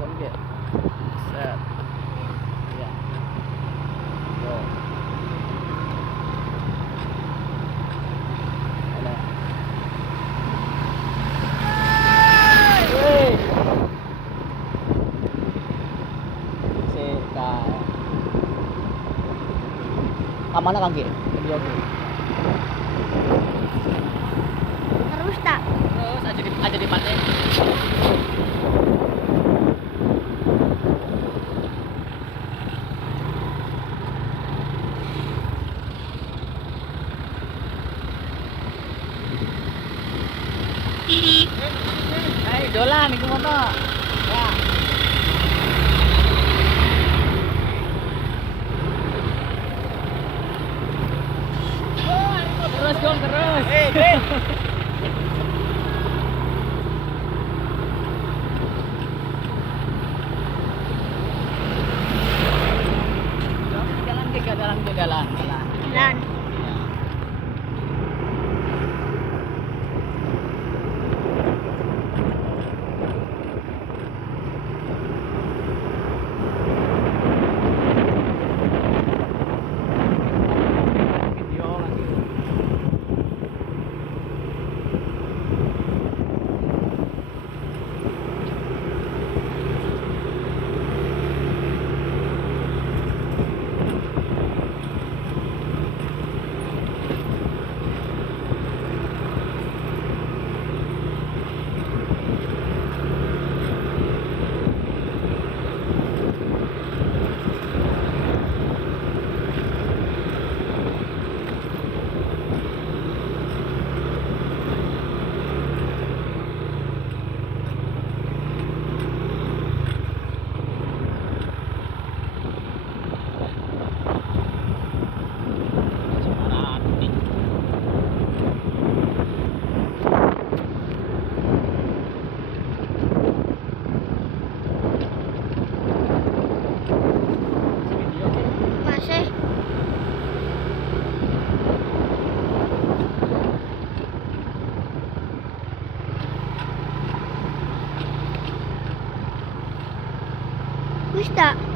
kon ge. Set. Iya. Yo. Ala. Woi. Seka. Kamana Kang ge? Video ge. Terus tak? Terus aja di pantai. Hai, dolan iku moto. Ya. Terus dong, terus. Jalan. Dan Video lagi. masih wis tak?